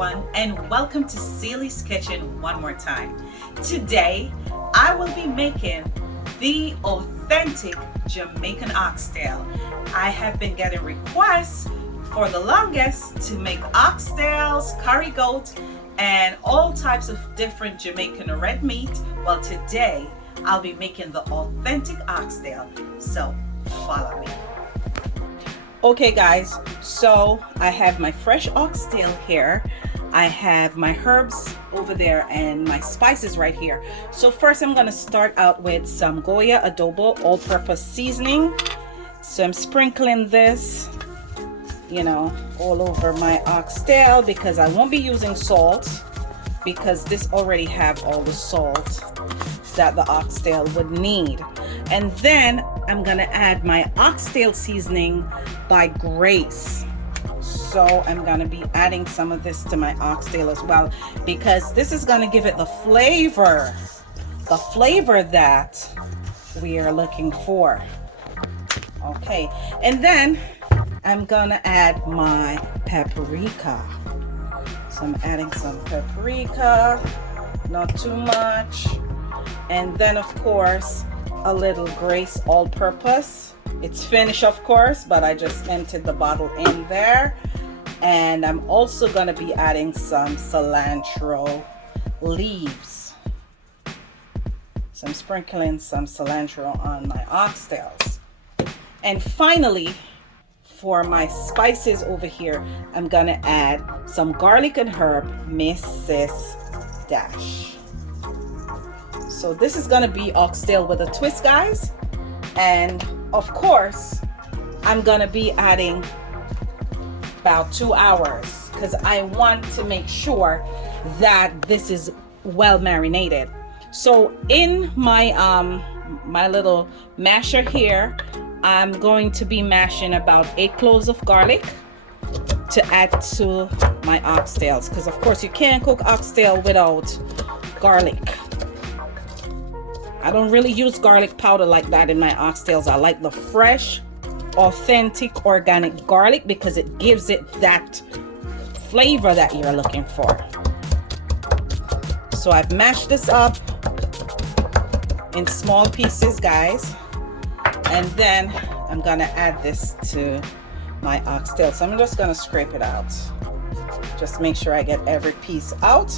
everyone, and welcome to Celie's Kitchen one more time. Today, I will be making the authentic Jamaican oxtail. I have been getting requests for the longest to make oxtails, curry goat, and all types of different Jamaican red meat. Well, today, I'll be making the authentic oxtail, so follow me. Okay guys, so I have my fresh oxtail here. I have my herbs over there and my spices right here. So first I'm gonna start out with some Goya adobo all-purpose seasoning. So I'm sprinkling this, all over my oxtail because I won't be using salt because this already have all the salt that the oxtail would need. And then I'm gonna add my oxtail seasoning by Grace. So I'm gonna be adding some of this to my oxtail as well because this is gonna give it the flavor that we are looking for. Okay, and then I'm gonna add my paprika. So I'm adding some paprika, not too much. And then of course, a little Grace all-purpose. It's finished of course, but I just emptied the bottle in there. And I'm also gonna be adding some cilantro leaves. So I'm sprinkling some cilantro on my oxtails. And finally, for my spices over here, I'm gonna add some garlic and herb, Mrs. Dash. So this is gonna be oxtail with a twist, guys. And of course, I'm gonna be adding about 2 hours because I want to make sure that this is well marinated. So in my my little masher here, I'm going to be mashing about 8 cloves of garlic to add to my oxtails because of course you can't cook oxtail without garlic. I don't really use garlic powder like that in my oxtails. I like the fresh, authentic, organic garlic because it gives it that flavor that you're looking for. So I've mashed this up in small pieces, guys. And then I'm gonna add this to my oxtail. So I'm just gonna scrape it out. Just make sure I get every piece out.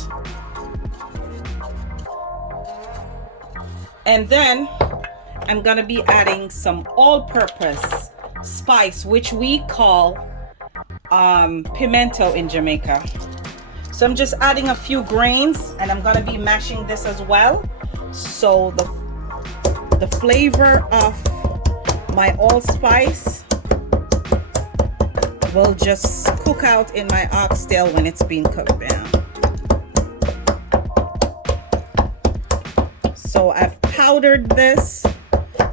And then I'm gonna be adding some all-purpose spice, which we call pimento in Jamaica. So I'm just adding a few grains and I'm gonna be mashing this as well. So the flavor of my allspice will just cook out in my oxtail when it's being cooked down. So I've powdered this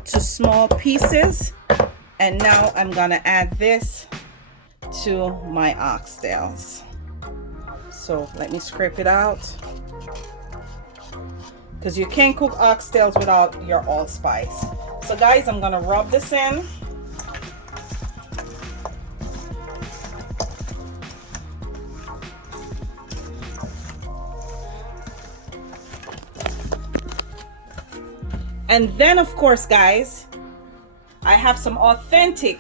to small pieces and now I'm gonna add this to my oxtails. So let me scrape it out because you can't cook oxtails without your allspice. So guys, I'm gonna rub this in. And then of course, guys, I have some authentic,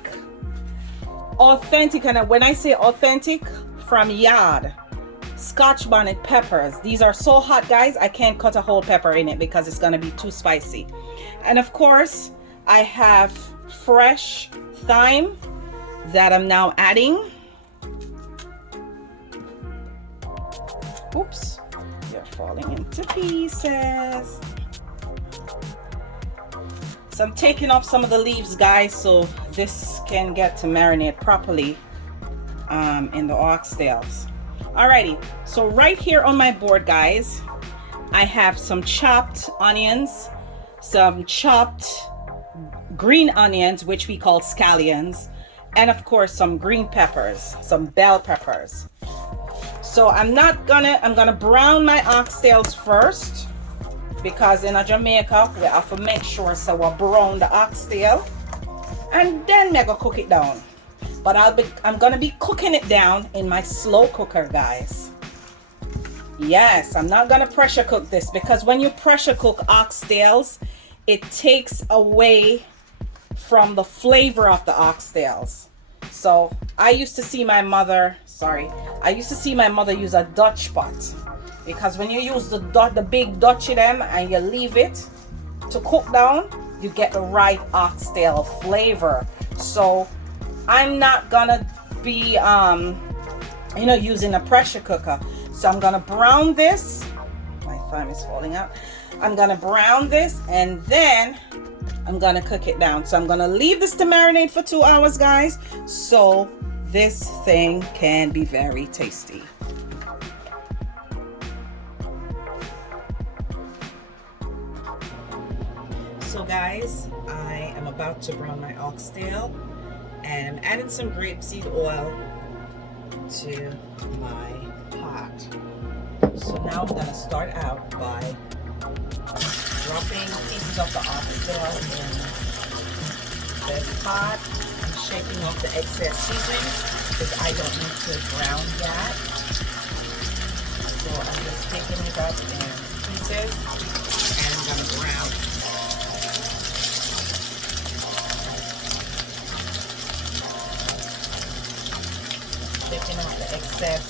and when I say authentic, from yard, Scotch bonnet peppers. These are so hot, guys, I can't cut a whole pepper in it because it's gonna be too spicy. And of course, I have fresh thyme that I'm now adding. Oops, you're falling into pieces. So I'm taking off some of the leaves, guys, so this can get to marinate properly in the oxtails. Alrighty, so right here on my board, guys, I have some chopped onions, some chopped green onions, which we call scallions, and of course some green peppers, some bell peppers. So I'm gonna brown my oxtails first, because in Jamaica we have to make sure so we brown the oxtail and then we're gonna cook it down. But I'm gonna be cooking it down in my slow cooker, guys. Yes, I'm not gonna pressure cook this because when you pressure cook oxtails, it takes away from the flavor of the oxtails. So I used to see my mother, use a Dutch pot, because when you use the big Dutchy them and you leave it to cook down, you get the right oxtail flavor. So I'm not gonna be using a pressure cooker. So I'm gonna brown this. My thumb is falling out. I'm gonna brown this and then I'm gonna cook it down. So I'm gonna leave this to marinate for 2 hours, guys, so this thing can be very tasty. So guys, I am about to brown my oxtail and I'm adding some grapeseed oil to my pot. So now I'm gonna start out by dropping pieces of the oxtail in this pot and shaking off the excess seasoning because I don't need to brown that. So I'm just taking it up in pieces and I'm gonna brown. Taking out the excess,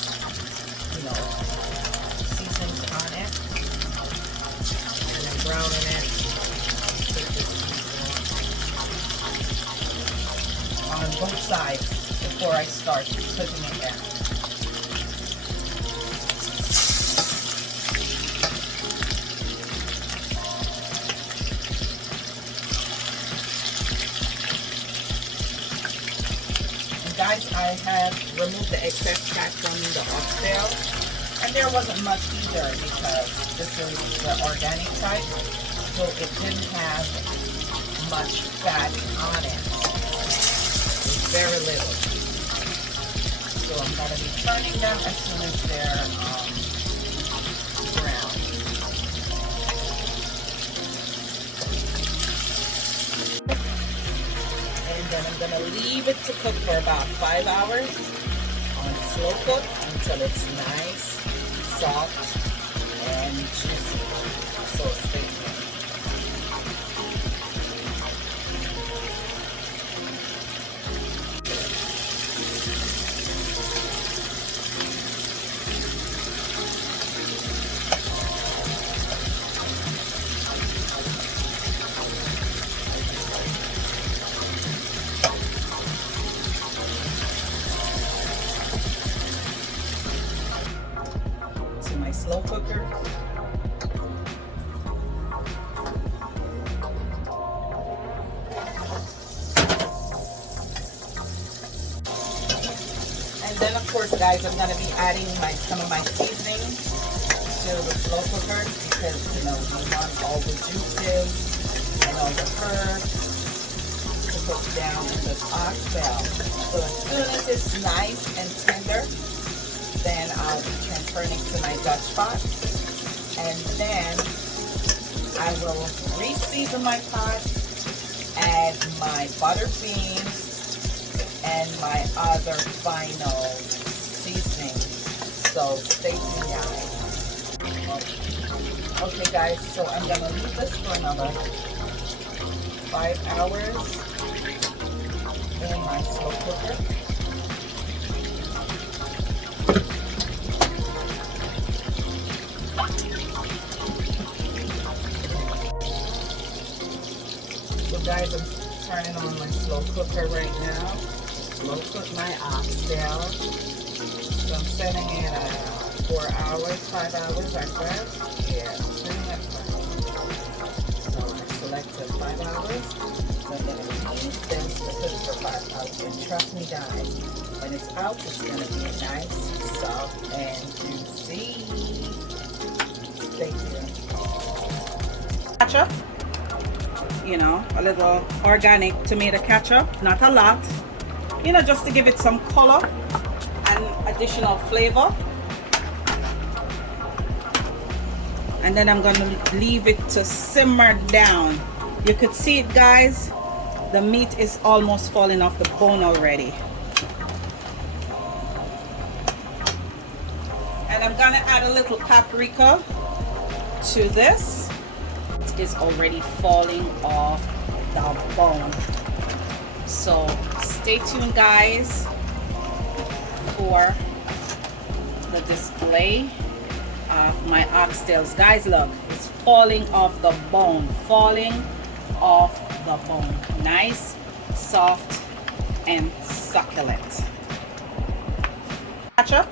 seasoning on it, and then browning it. On both sides before I start cooking it down. Guys, I have removed the excess fat from the oxtail, and there wasn't much either because this is the organic type, so it didn't have much fat on it. It's very little. So I'm going to be turning them as soon as they're brown. And then I'm going to leave it to cook for about 5 hours on slow cook until it's nice, soft, and juicy. So stay tuned. Slow cooker. And then of course, guys, I'm going to be adding some of my seasoning to the slow cooker because we want all the juices and all the herbs to cook down in the oxtail. So as soon as it's nice and tender, then I'll be transferring it to my Dutch pot, and then I will re-season my pot, add my butter beans, and my other final seasoning. So stay tuned, guys. Okay, guys, so I'm gonna leave this for another 5 hours in my slow cooker. Guys, I'm turning on my slow cooker right now. Slow cook my oxtail. So I'm setting it at 4 hours, 5 hours, I said. Yeah, I'm setting it at 5 hours. So I selected 5 hours. So I'm going to leave this to cook for 5 hours. And trust me, guys, when it's out, it's going to be nice, soft, and juicy. Stay tuned. Ketchup. A little organic tomato ketchup, not a lot, just to give it some color and additional flavor. And then I'm gonna leave it to simmer down. You could see it, guys, the meat is almost falling off the bone already. And I'm gonna add a little paprika to this. It is already falling off the bone. So stay tuned, guys, for the display of my oxtails. Guys, look, it's falling off the bone, falling off the bone. Nice, soft, and succulent. Ketchup,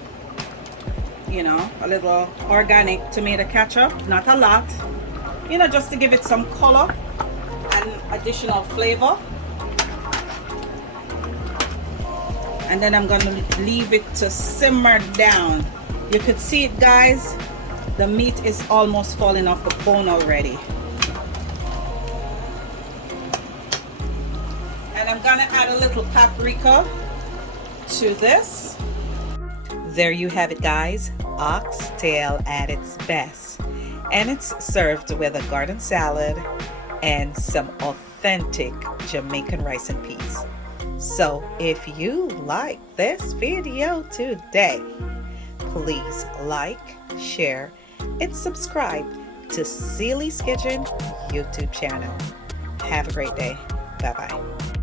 you know, a little organic tomato ketchup, not a lot, you know, just to give it some color and additional flavor. And then I'm gonna leave it to simmer down. You could see it, guys, the meat is almost falling off the bone already. And I'm gonna add a little paprika to this. There you have it, guys, oxtail at its best. And it's served with a garden salad and some authentic Jamaican rice and peas. So if you like this video today, please like, share, and subscribe to Celie's Kitchen YouTube channel. Have a great day. Bye-bye.